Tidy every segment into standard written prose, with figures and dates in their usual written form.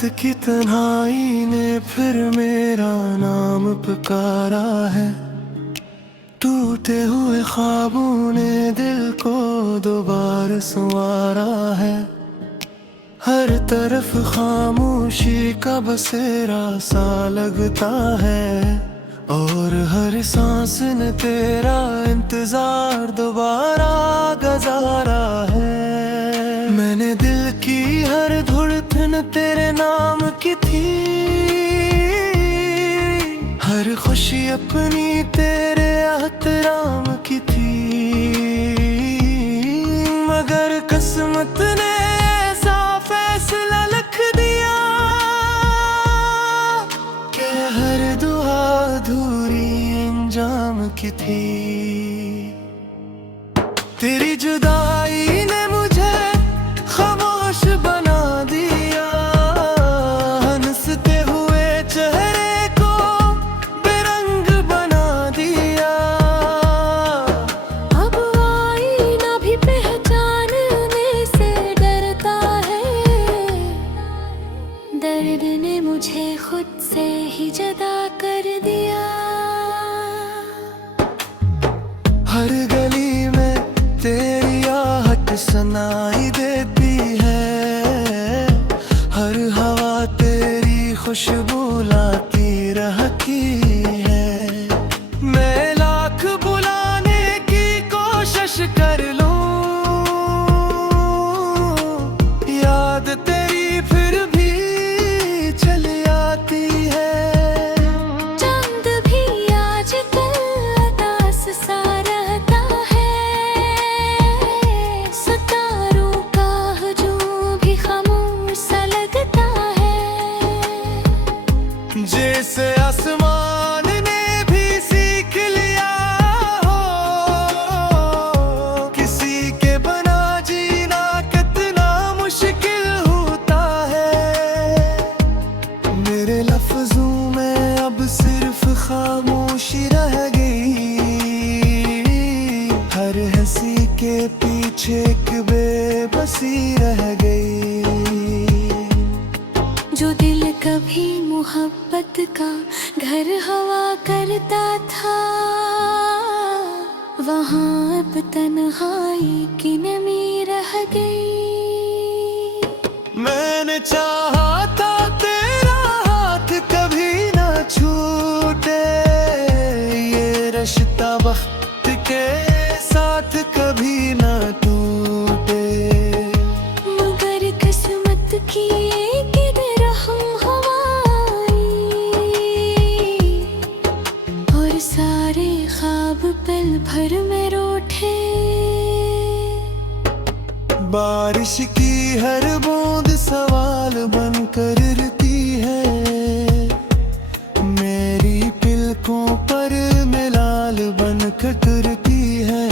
रात की तन्हाई ने फिर मेरा नाम पुकारा है। टूटे हुए ख्वाबों ने दिल को दोबारा संवारा है। हर तरफ खामोशी का बसेरा सा लगता है, और हर सांस ने तेरा इंतजार दोबारा गुजारा है। मैंने दिल की हर धड़कन तेरे नाम की थी, हर खुशी अपनी तेरे एहतराम की थी। मगर किस्मत ने ऐसा फैसला लिख दिया कि हर दुआ अधूरी अंजाम की थी। तेरी जुदाई ने मुझे खामोश बना दिया, हंसते हुए चेहरे को बेरंग बना दिया। अब आईना भी पहचानने से डरता है, दर्द ने मुझे खुद से ही जुदा कर दिया। हर गली में तेरी आहट सुनाई देती है, हर हवा तेरी खुशबू लाती रहती है। मैं लाख बुलाने की कोशिश कर लूं, याद तेरी फिर भी चली आती है। चांद भी आजकल उदास सा रहता है, सितारों का हजूम भी खामोश सा लगता है। जैसे आसमान ने भी सीख लिया हो, किसी के बना जीना कितना मुश्किल होता है। मेरे लफ्जों में अब सिर्फ खामोशी रह गई, हर हंसी के पीछे एक बेबसी रह गई। जो दिल कभी मोहब्बत का घर हवा करता था, वहाँ अब तन्हाई की नमी रह गई। मैंने चाहा था तेरा हाथ कभी ना छूटे, ये रिश्ता वक्त के साथ कभी ना टूटे। मगर किस्मत की एक रहम हवाई, और सारे ख्वाब पल भर में रूठे। बारिश की हर बूंद सवाल बनकर गिरती है, मेरी पलकों पर मिलाल बनकर तुरती है।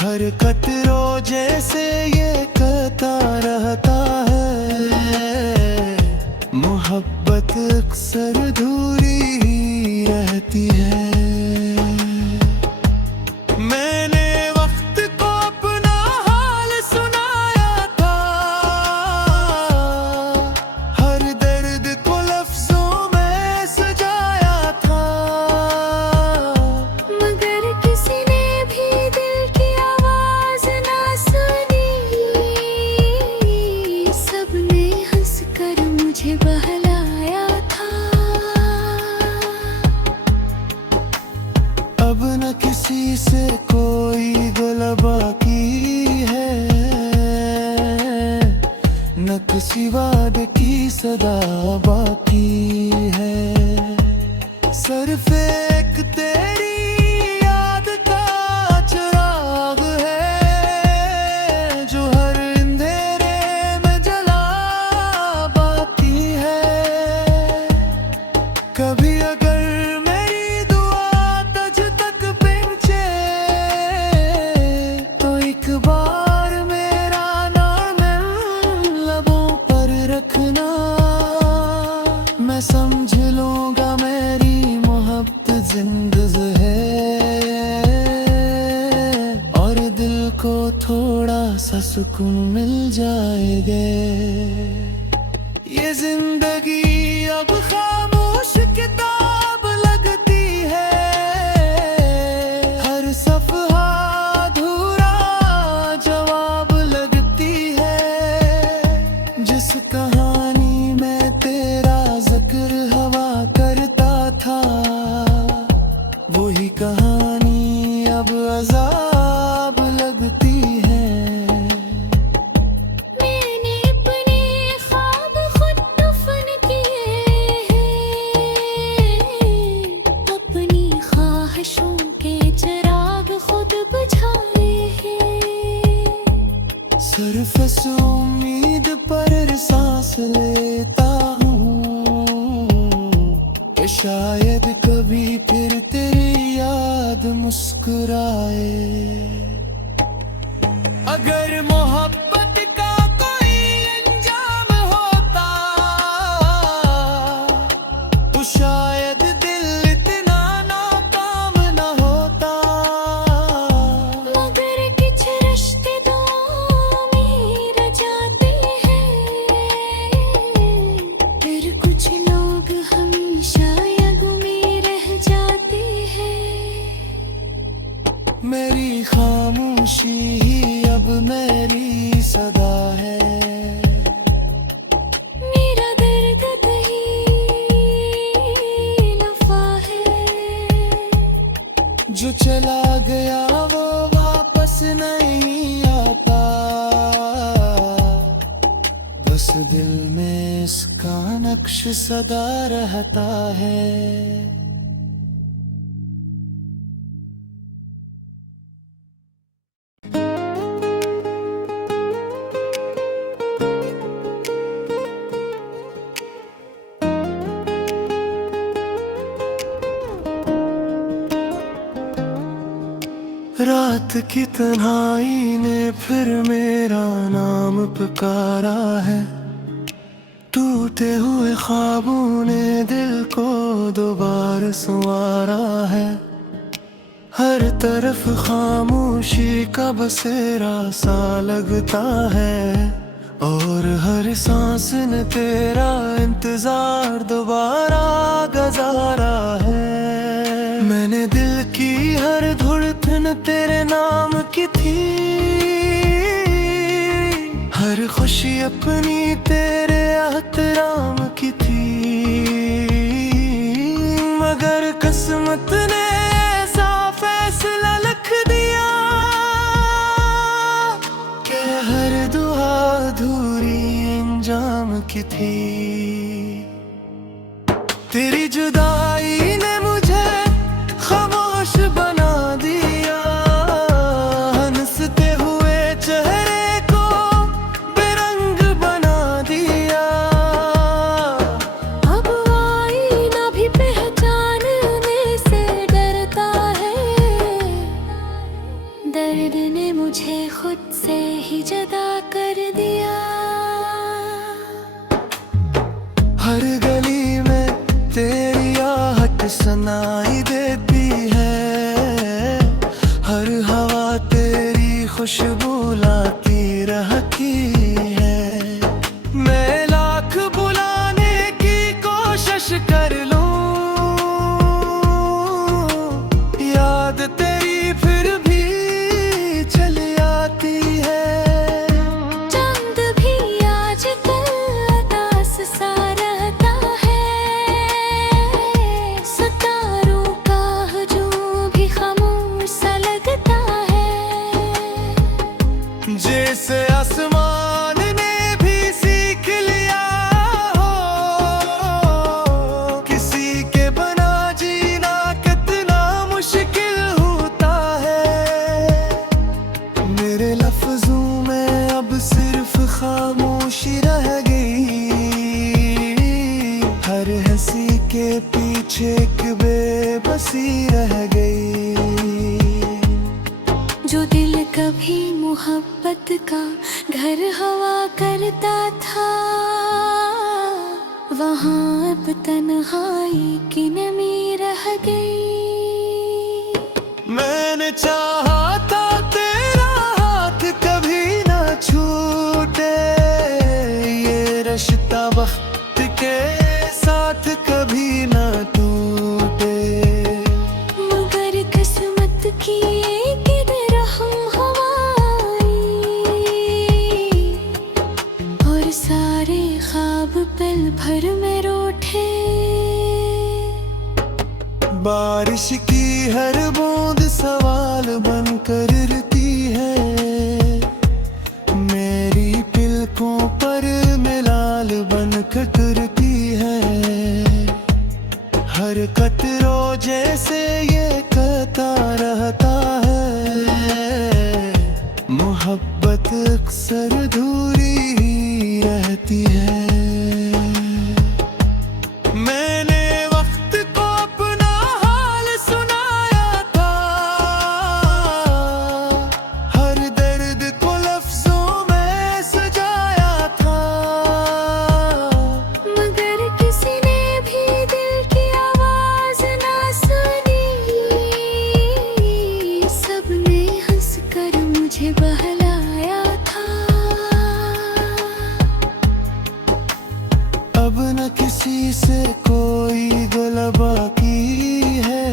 हर कतरों जैसे ये कहता रहता है, मोहब्बत अक्सर अधूरी ही रहती है। मैंने वक्त को अपना हाल सुनाया था, हर दर्द को लफ्जों में सजाया था। मगर किसी ने भी दिल की आवाज ना सुनी, सबने हंसकर मुझे बहलाया था। अब न किसी से कोई गलबा की है, न किसी वादे की सदा बाकी है। सिर्फ एक तेरी याद का चिराग है, जो हर अंधेरे में जला बाती है। कभी अगर मेरी दुआ तुझ तक पहुंचे, तो एक बार मेरा नाम लबों पर रखना। मैं समझ लूंगा मेरी मोहब्बत जिंदगी है, और दिल को थोड़ा सा सुकून मिल जाएगा। ये जिंदगी अब खामोश किताब लगती है, हर सफहा अधूरा जवाब लगती है। जिस कहानी में तेरा जिक्र हवा करता था, वही कहानी अब अजाब लगती है। मैंने अपने ख्वाब खुद दफन किए हैं, अपनी ख्वाहिशों के चिराग खुद बुझाए हैं। सिर्फ उम्मीद पर सांस लेता हूँ कि शायद कभी फिर तेरी याद मुस्कुराए। अगर मोहब्बत का कोई अंजाम होता, तो शायद दिल इतना नाकाम न होता। मगर कुछ रिश्ते दुआओं में रह जाते हैं, फिर कुछ लोग हमेशा यादों में रह जाते हैं। मेरी खामोशी ही अब मेरी सदा है, मेरा दर्द नहीं नफा है। जो चला गया वो वापस नहीं आता, बस दिल में इसका नक्श सदा रहता है। रात की तन्हाई ने फिर मेरा नाम पुकारा है, टूटे हुए ख्वाबों ने दिल को दोबारा संवारा है। हर तरफ खामोशी का बसेरा सा लगता है, और हर सांस ने तेरा इंतजार दोबारा गुजारा है। मैंने दिल की हर धड़कन तेरे नाम की थी, हर खुशी अपनी तेरे एहतराम की थी। मगर किस्मत ने ऐसा फैसला लिख दिया कि हर दुआ अधूरी अंजाम की थी। तेरी जुदाई ने मुझे खामोश बना दिया, हंसते हुए चेहरे को बेरंग बना दिया। अब आईना भी पहचानने से डरता है, दर्द ने मुझे खुद से ही जुदा कर दिया। हर गली में तेरी आहट सुनाई देती है, हर हवा तेरी खुशबू लाती रहती है। मैं लाख बुलाने की कोशिश कर लूं, याद तेरी फिर भी चली आती है। चांद भी आजकल उदास सा रहता है, सितारों का हजूम भी खामोश सा लगता है। जैसे आसमान ने भी सीख लिया हो, किसी के बना जीना कितना मुश्किल होता है। मेरे लफ्जों में अब सिर्फ खामोशी रह गई, हर हंसी के पीछे एक बेबसी रह गई। जो दिल कभी मोहब्बत का घर हवा करता था, वहाँ अब तन्हाई की नमी रह गई। मैंने चाहा था तेरा हाथ कभी ना छूटे, ये रिश्ता वक्त वक्त के साथ कभी न टूटे। मगर किस्मत की किधर हम हवाई, और सारे ख्वाब पल भर में रूठे। बारिश की हर बूंद सवाल बनकर गिरती है, मेरी पलकों पर मिलाल बनकर तुरती है। हर कतरो जैसे ये कहता रहता है, मोहब्बत अक्सर अधूरी ही रहती है। मैंने वक्त को अपना हाल सुनाया था, हर दर्द को लफ्जों में सजाया था। मगर किसी ने भी दिल की आवाज ना सुनी, सबने हंसकर मुझे बहलाया था। अब न किसी से कोई गलबा की है,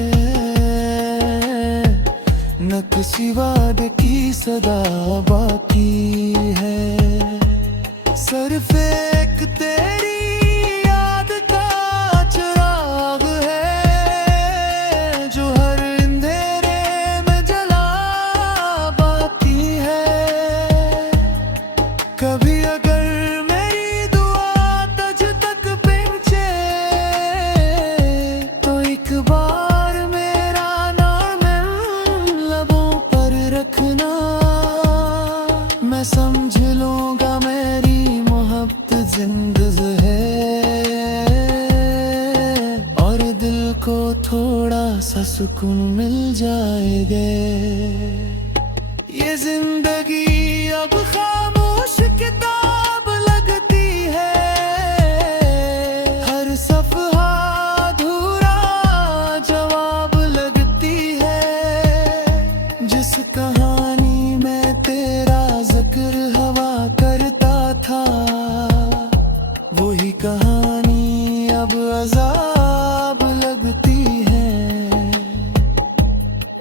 न किसी वादे की सदा बाकी है। सिर्फ एक तेरी याद का चिराग है, जो हर अंधेरे में जला बाकी है। कभी अगर मेरी दुआ तुझ तक पहुंचे, तो एक बार मेरा नाम लबों पर रखना। मैं समझ लूंगा मेरी मोहब्बत जिंदा है, और दिल को थोड़ा सा सुकून मिल जाएगा। ये जिंदगी अब खामोश किताब लगती है, हर सफहा अधूरा जवाब लगती है। जिस कहानी में तेरा जिक्र हवा करता था, वही कहानी अब अजाब लगती है।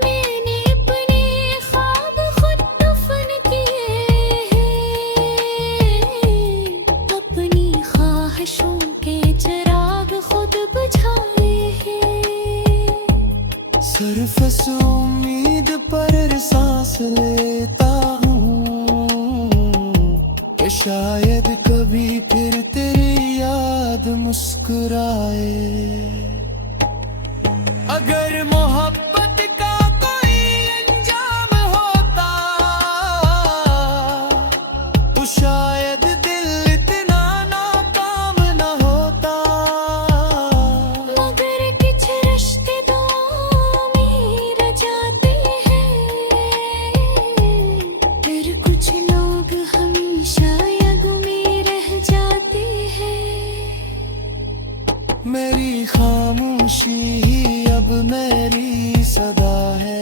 मैंने अपने ख्वाब खुद दफन किए हैं, अपनी ख्वाहिशों के चिराग खुद बुझाए हैं। सिर्फ इस उम्मीद पर सांस लेता हूँ कि शायद कभी फिर तेरी याद मुस्कुराए। अगर मोहब्बत का कोई अंजाम होता, तो शायद दिल इतना नाकाम न होता। मगर कुछ रिश्ते दुआओं में रह जाते हैं, फिर कुछ लोग हमेशा याद में रह जाते हैं। मेरी खामोशी ही अब मेरी सदा है,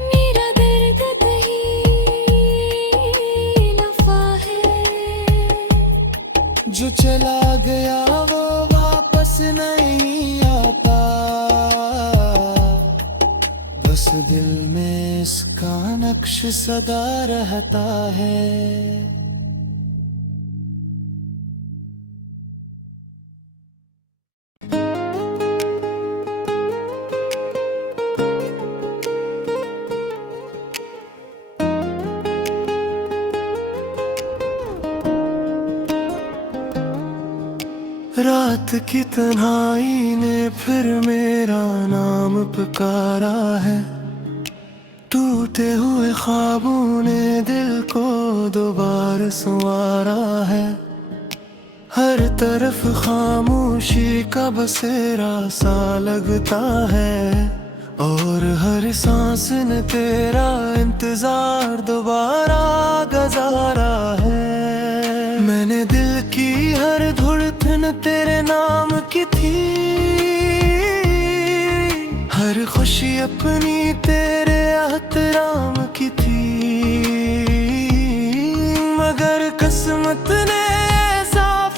मेरा दर्द दही नफा है। जो चला गया वो वापस नहीं आता, बस दिल में इसका नक्श सदा रहता है। रात की तन्हाई ने फिर मेरा नाम पुकारा है, टूटे हुए ख्वाबों ने दिल को दोबारा संवारा है। हर तरफ खामोशी का बसेरा सा लगता है, और हर सांस ने तेरा इंतजार दोबारा गुजारा है। मैंने दिल की हर धड़कन तेरे नाम की थी, हर खुशी अपनी तेरे एहतराम की थी। मगर किस्मत ने साफ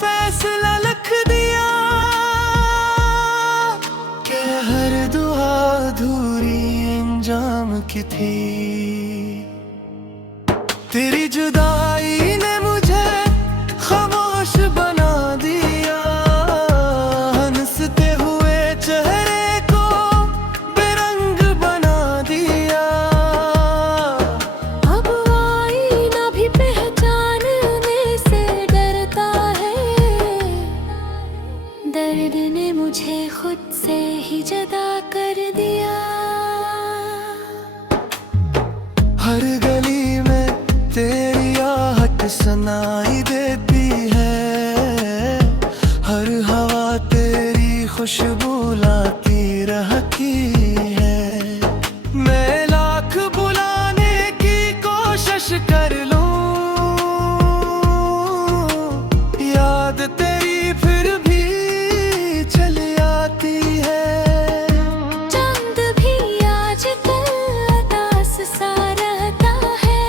दर्द ने मुझे खुद से ही जुदा कर दिया। हर गली में तेरी आहट सुनाई देती है, हर हवा तेरी खुशबू लाती रहती है। मैं लाख बुलाने की कोशिश कर लूं, याद तेरी फिर भी चली आती है। चांद भी आजकल उदास सा रहता है,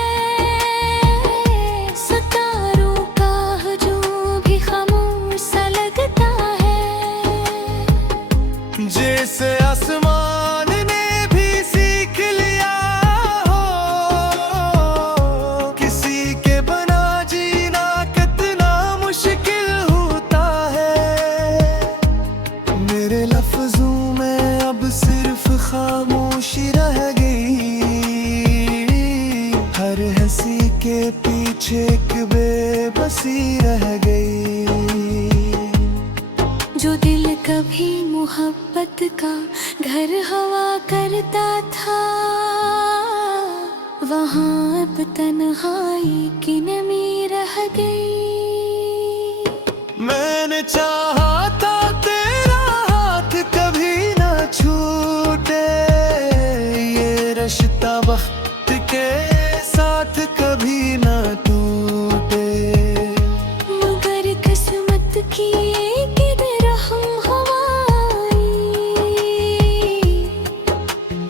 सितारों का हजूम भी खामोश सा लगता है। जैसे आसमान ने भी सीख लिया हो, किसी के बना जीना कितना मुश्किल होता है। मेरे लफ्जों में अब सिर्फ खामोशी रह गई, हर हंसी के पीछे एक बेबसी रह गई। जो दिल कभी मोहब्बत का घर हवा करता था, वहाँ अब तन्हाई की नमी रह गई। मैंने चाहा था तेरा हाथ कभी ना छूटे, ये रिश्ता वक्त के साथ कभी ना टूटे। मगर किस्मत की एक रहम हवाई,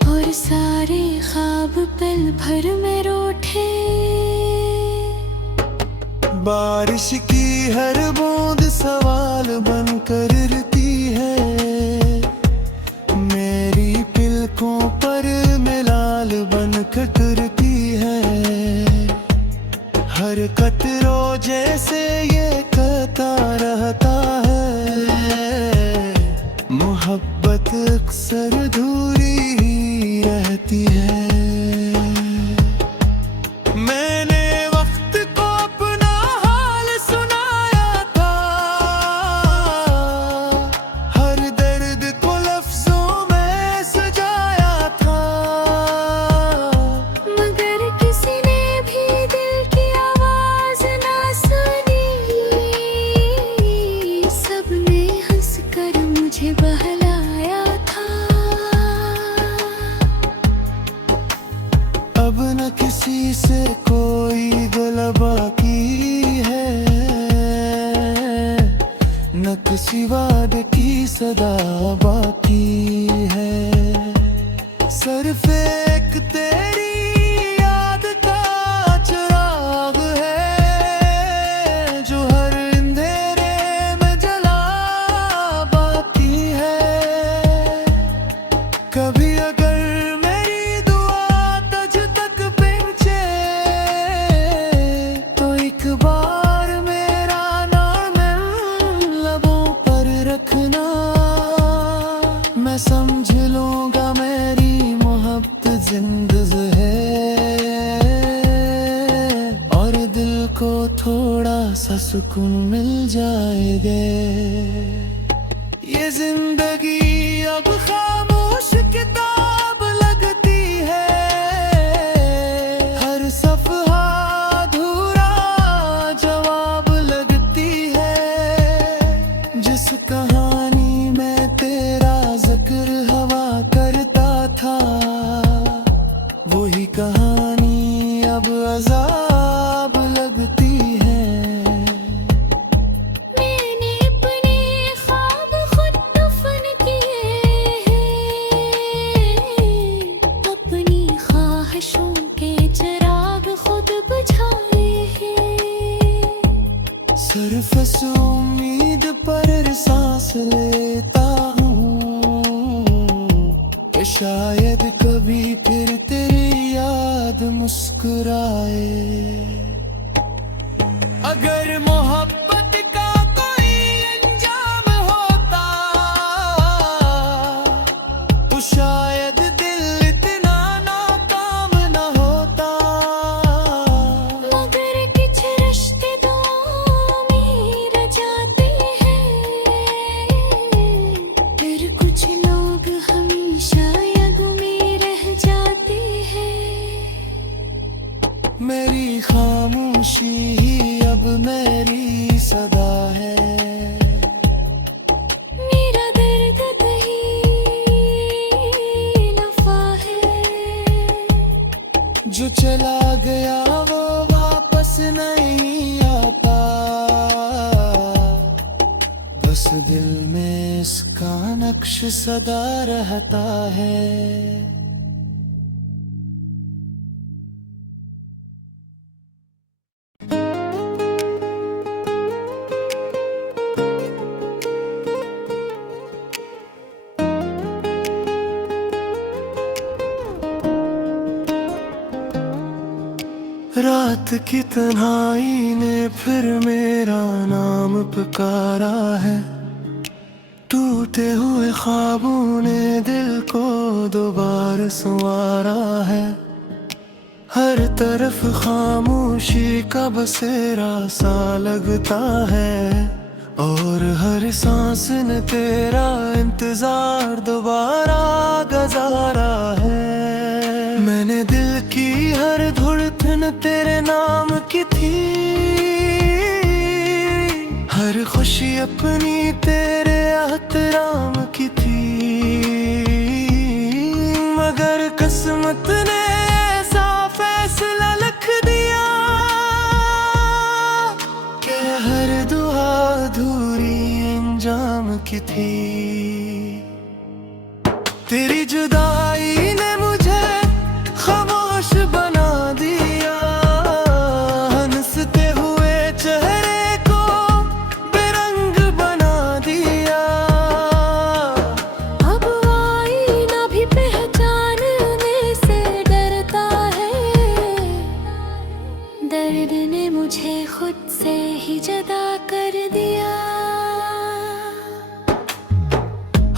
और सारे ख्वाब पल भर में रूठे। बारिश की हर बूंद सवाल बन कर रहती है, मेरी पलकों पर मिलाल बन कतरती है। हर कतरों जैसे ये कहता रहता है, मोहब्बत अक्सर अधूरी ही रहती है। मैंने वक्त को अपना हाल सुनाया था, हर दर्द को लफ्जों में सजाया था। मगर किसी ने भी दिल की आवाज ना सुनी, सबने हंस कर मुझे बहलाया था। अब न किसी से कोई गलबा की है, न किसी वादे की सदा बाकी है। सिर्फ एक तेरी याद का चिराग है, जो हर अंधेरे में जला बाती है। कभी अगर मेरी दुआ तुझ तक पहुंचे, तो एक बार मेरा नाम लबों पर रखना। मैं समझ लूंगा मेरी मोहब्बत जिंदगी है, और दिल को थोड़ा सा सुकून मिल जाएगा। ये जिंदगी अब खामोश किताब लगती है, हर सफहा अधूरा जवाब लगती है। जिस कहानी में तेरा जिक्र हवा करता था, वही कहानी अब अजाब लगती है। मैंने अपने ख्वाब खुद दफन किए हैं, अपनी ख्वाहिशों के चिराग खुद बुझाए हैं। सिर्फ इस उम्मीद पर सांस लेता हूँ कि शायद कभी फिर तेरी याद मुस्कुराए। अगर मोहब्बत का कोई अंजाम होता, तो शायद दिल इतना नाकाम न होता। मगर कुछ रिश्ते दुआओं में रह जाते हैं, दिल में इसका नक्श सदा रहता है। रात की तन्हाई ने फिर मेरा नाम पुकारा है। टूटे हुए ख्वाबों ने दिल को दोबारा संवारा है। हर तरफ खामोशी का बसेरा सा लगता है, और हर सांस ने तेरा इंतजार दोबारा गुजारा है। मैंने दिल की हर धड़कन तेरे नाम की थी, हर खुशी अपनी तेरे एहतराम की थी। मगर किस्मत ने ऐसा फैसला लिख दिया कि हर दुआ अधूरी अंजाम की थी। तेरी जुदाई ने मुझे खामोश बना दिया, हंसते हुए चेहरे को बेरंग बना दिया। अब आईना भी पहचानने से डरता है, दर्द ने मुझे खुद से ही जुदा कर दिया।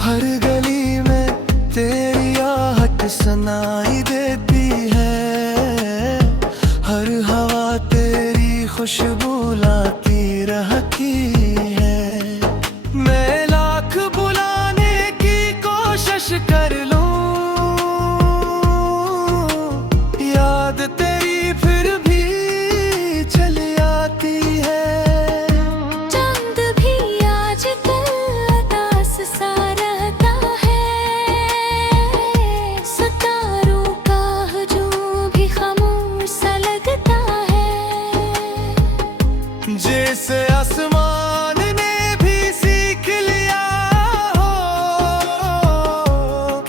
हर गली में तेरी आहट सुनाई देती है, हर हवा तेरी खुशबू लाती रहती है। मैं लाख बुलाने की कोशिश कर लूं, याद तेरी फिर भी चली आती है। चांद भी आजकल उदास सा रहता है, सितारों का हजूम भी खामोश सा लगता है। जैसे आसमान ने भी सीख लिया हो,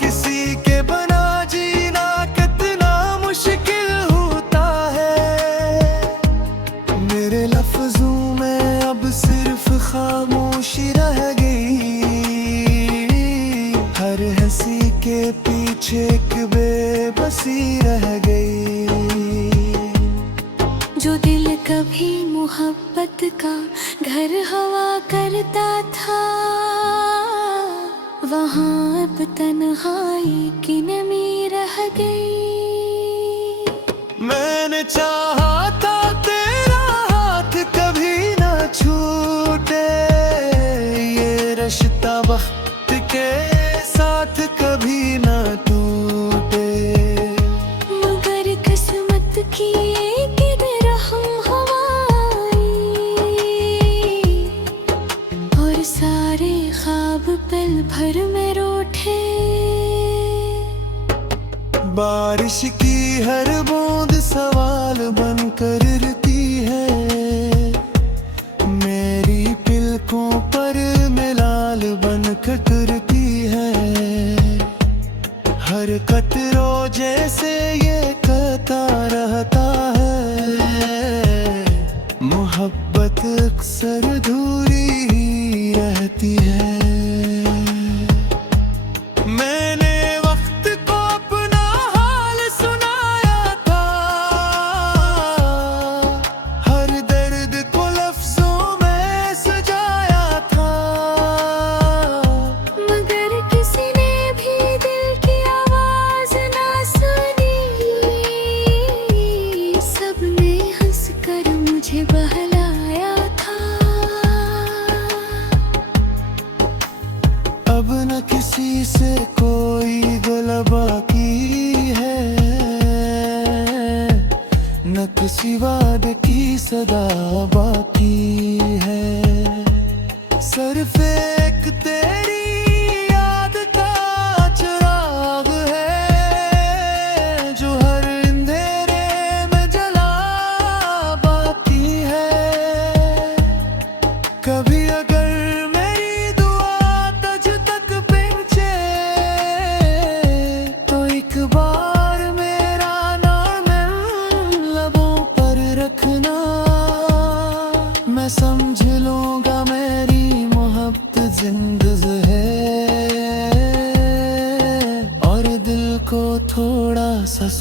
किसी के बना जीना कितना मुश्किल होता है। मेरे लफ्जों में अब सिर्फ खामोशी रह गई, हर हंसी के पीछे एक बेबसी रह गई। जो दिल कभी मोहब्बत का घर हवा करता था, वहाँ अब तन्हाई की नमी रह गई। मैंने चाहा था तेरा हाथ कभी ना छूटे, ये रिश्ता वक्त के साथ कभी ना टूटे। मगर किस्मत की एक रहम हवाई, और सारे ख्वाब पल भर में रूठे। बारिश की हर बूंद सवाल बनकर गिरती है, मेरी पलकों पर मिलाल बनकर गिरती है। हर कतरों जैसे ये कहता रहता है, मोहब्बत अक्सर अधूरी ही रहती है। मैंने वक्त को अपना हाल सुनाया था, हर दर्द को लफ्जों में सजाया था। मगर किसी ने भी दिल की आवाज ना सुनी, सबने हंसकर मुझे बहलाया था। अब न किसी से कोई गलबा की है, न किसी वादे की सदा बाकी है। सिर्फ एक तेरी याद का चिराग है, जो हर अंधेरे में जला बाकी है। कभी अगर मेरी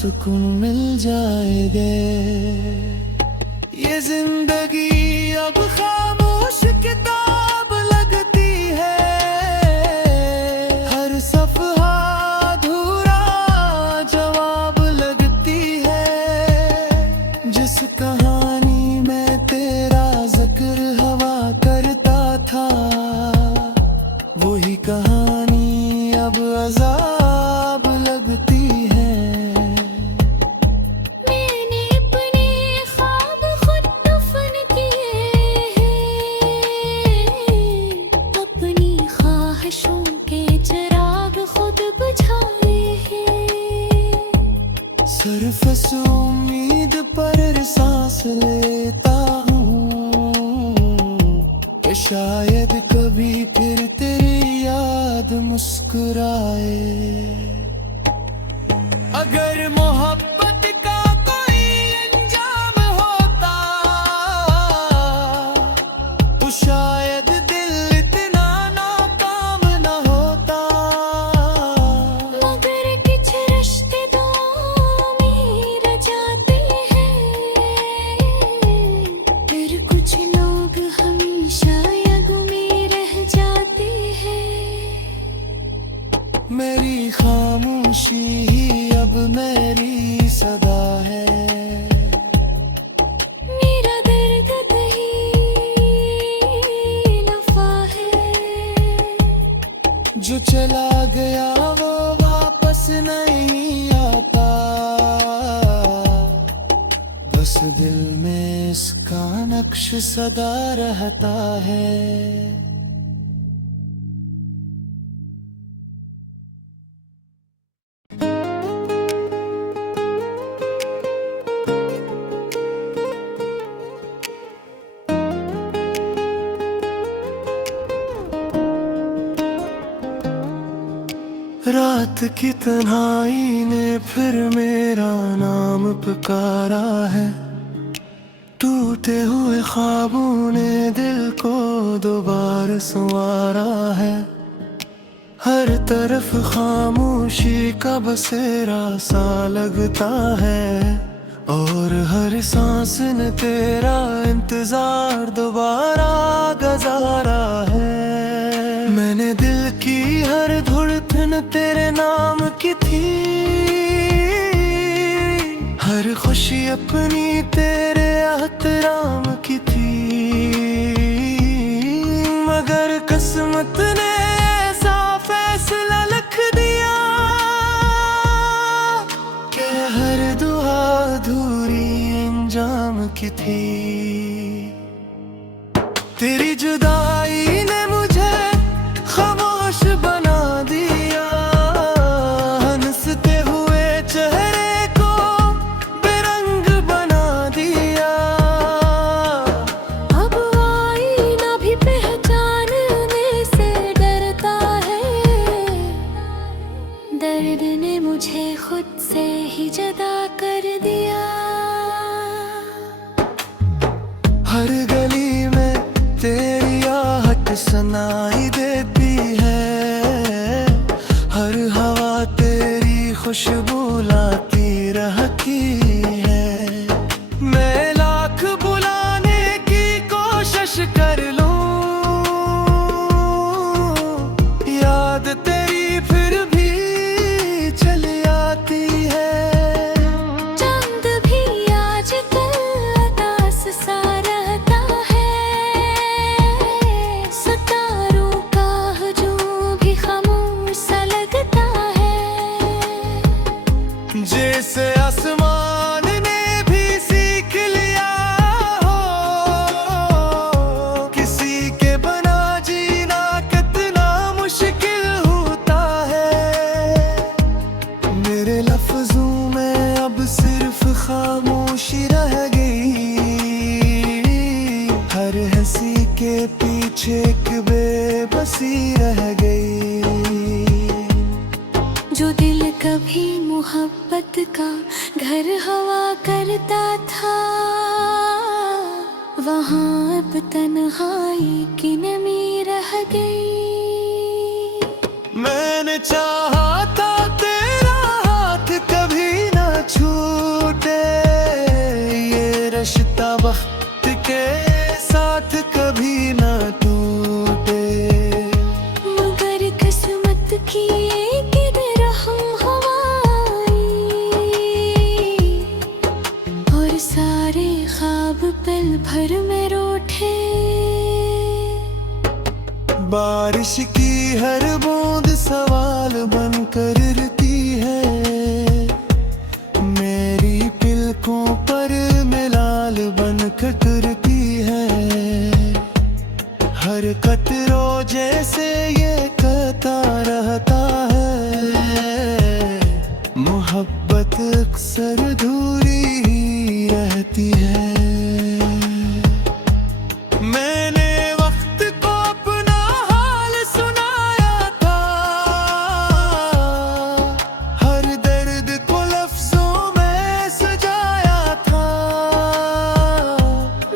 सुकून मिल जाएंगे। ये जिंदगी अब खामोश किताब लगती है, हर सफहा अधूरा जवाब लगती है। जिस कहानी में तेरा जिक्र हवा करता था, वही कहानी अब अजाब लगती है। मैंने अपने ख्वाब खुद दफन किए हैं, अपनी ख्वाहिशों के चिराग खुद बुझाए हैं। सिर्फ इस उम्मीद पर सांस लेता हूँ कि शायद कभी फिर तेरी याद मुस्कुराए। अगर मोहब्बत का कोई अंजाम होता, तो शायद दिल इतना नाकाम न होता। मगर कुछ रिश्ते दुआओं में रह जाते हैं, फिर कुछ लोग हमेशा यादों में रह जाते हैं। मेरी खामोशी ही अब मेरी सदा है, मेरा दर्द दही लफा है। जो चला गया वो वापस नहीं आता, बस दिल में इसका नक्श सदा रहता है। रात की तन्हाई ने फिर मेरा नाम पुकारा है, टूटे हुए ख्वाबों ने दिल को दोबारा संवारा है। हर तरफ खामोशी का बसेरा सा लगता है, और हर सांस ने तेरा इंतजार दोबारा गुजारा है। मैंने दिल की हर धड़कन तेरे नाम की थी, हर खुशी अपनी तेरे एहतराम की थी। मगर किस्मत ने ऐसा फैसला लिख दिया कि हर दुआ अधूरी अंजाम की थी। तेरी जुदाई ने मुझे खामोश बना दिया, हंसते हुए चेहरे को बेरंग बना दिया। अब आईना भी पहचानने से डरता है, दर्द ने मुझे खुद से ही जुदा कर दिया। हर गली में तेरी आहट सुनाई देती है, हर हवा तेरी खुशबू लाती रहती है। मैं लाख बुलाने की कोशिश कर लूं, याद तेरी फिर भी चली आती है। चांद भी आजकल उदास सा रहता है, सितारों का हजूम भी खामोश सा लगता है। जैसे आसमान ने भी सीख लिया हो, किसी के बना जीना कितना मुश्किल होता है। मेरे लफ्जों में अब सिर्फ खामोशी रह गई, हर हंसी के पीछे एक बेबसी रह गई। जो दिल कभी मोहब्बत का घर हवा करता था, वहाँ अब तन्हाई की नमी रह गई। मैंने चाहा था तेरा हाथ कभी ना छू बारिश की हर बूंद सवाल बनकर गिरती है, मेरी पलकों पर मिलाल बनकर तुरती है। हर कतरो जैसे ये कहता रहता है, मोहब्बत अक्सर अधूरी ही रहती है। मैंने वक्त को अपना हाल सुनाया था, हर दर्द को लफ्जों में सजाया था,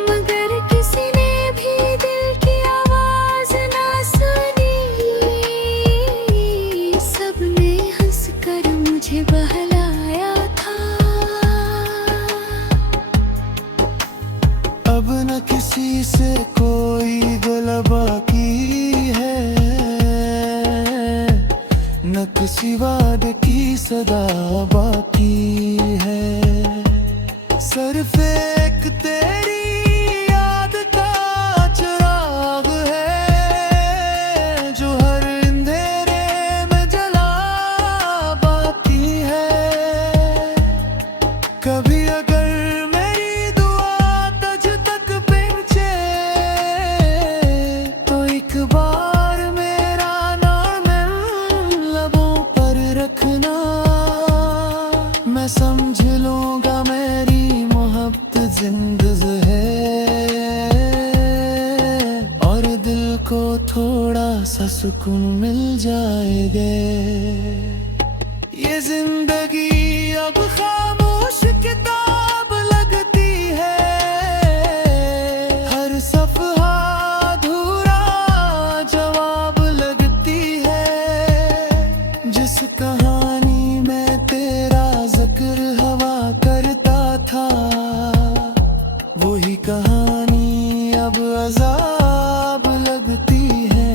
मगर किसी ने भी दिल की आवाज ना सुनी। सबने हंसकर मुझे बहलाया था। अब न किसी से कोई गलबा की है, न किसी वादे की सदा बाकी है। सिर्फ एक तेरी याद का चिराग है, जो हर अंधेरे में जला बाकी है। कभी अगर मेरी दुआ तुझ तक पहुंचे, तो एक बार मेरा नाम लबों पर रखना। मैं समझ लूंगा मेरी मोहब्बत जिंदगी है, और दिल को थोड़ा सा सुकून मिल जाएगा। ये जिंदगी अब खामोश किताब लगती है, हर सफहा अधूरा जवाब लगती है। जिस कहानी में तेरा जिक्र हवा करता था, वही कहानी अब अजाब लगती है।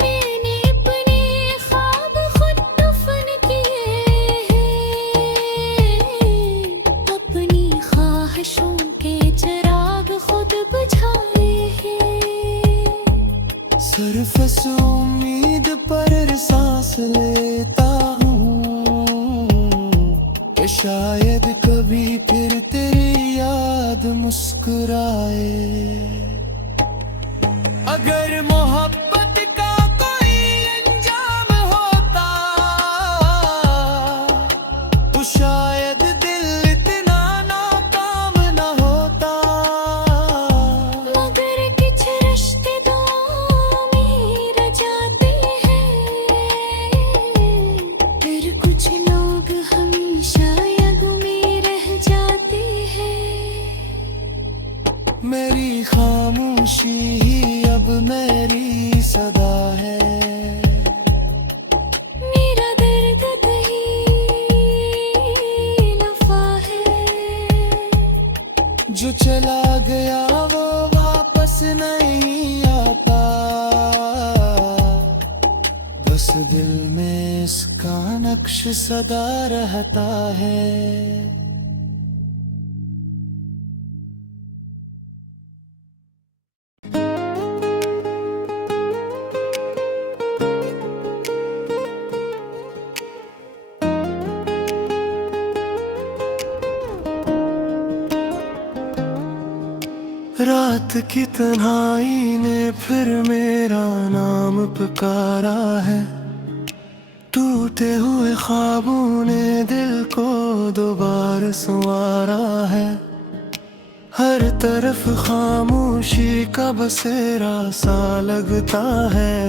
मैंने अपने ख्वाब खुद दफन किए हैं, अपनी ख्वाहिशों के चिराग खुद बुझाए हैं। सिर्फ इस उम्मीद पर सांस लेता हूँ कि शायद कभी फिर तेरी याद मुस्कुराए। अगर मोहब्बत का कोई अंजाम होता, तो शायद दिल इतना नाकाम न होता। मगर कुछ रिश्ते दुआओं में रह जाते हैं, फिर कुछ लोग हमेशा याद में रह जाते हैं। मेरी खामोशी ही अब मेरी सदा है, मेरा दर्द नहीं नफा है। जो चला गया वो वापस नहीं आता, बस दिल में इसका नक्श सदा रहता है। रात की तन्हाई ने फिर मेरा नाम पुकारा है, टूटे हुए ख्वाबों ने दिल को दोबारा संवारा है। हर तरफ खामोशी का बसेरा सा लगता है,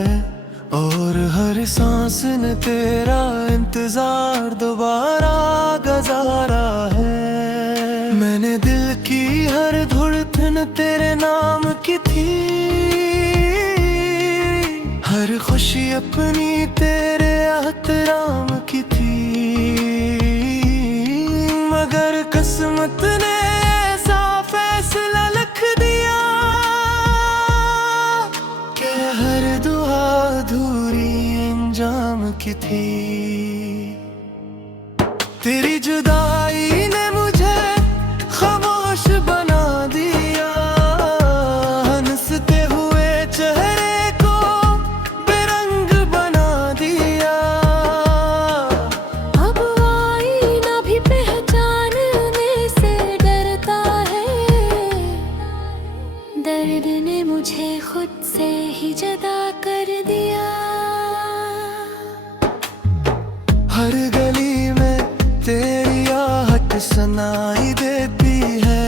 और हर सांस ने तेरा इंतजार दोबारा गुजारा है। मैंने दिल की हर धड़कन तेरे नाम की थी, हर खुशी अपनी तेरे एहतराम की थी। मगर किस्मत ने ऐसा फैसला लिख दिया कि हर दुआ अधूरी अंजाम की थी। तेरी जुदाई ने मुझे खामोश बना दिया, हंसते हुए चेहरे खुद से ही जुदा कर दिया। हर गली में तेरी आहट सुनाई देती है,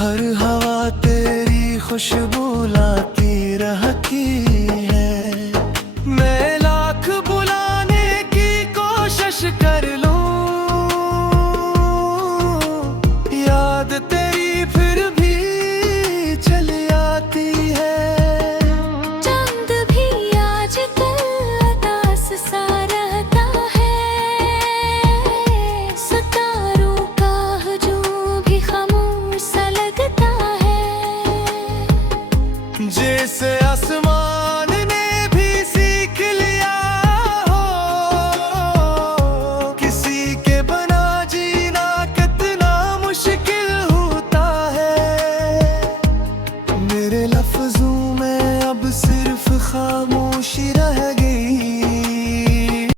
हर हवा तेरी खुशबू लाती रहती है। मैं लाख बुलाने की कोशिश कर लूं, याद तेरी फिर भी चली आती है। चांद भी आजकल उदास सा रहता है, सितारों का हजूम भी खामोश सा लगता है। जैसे आसमान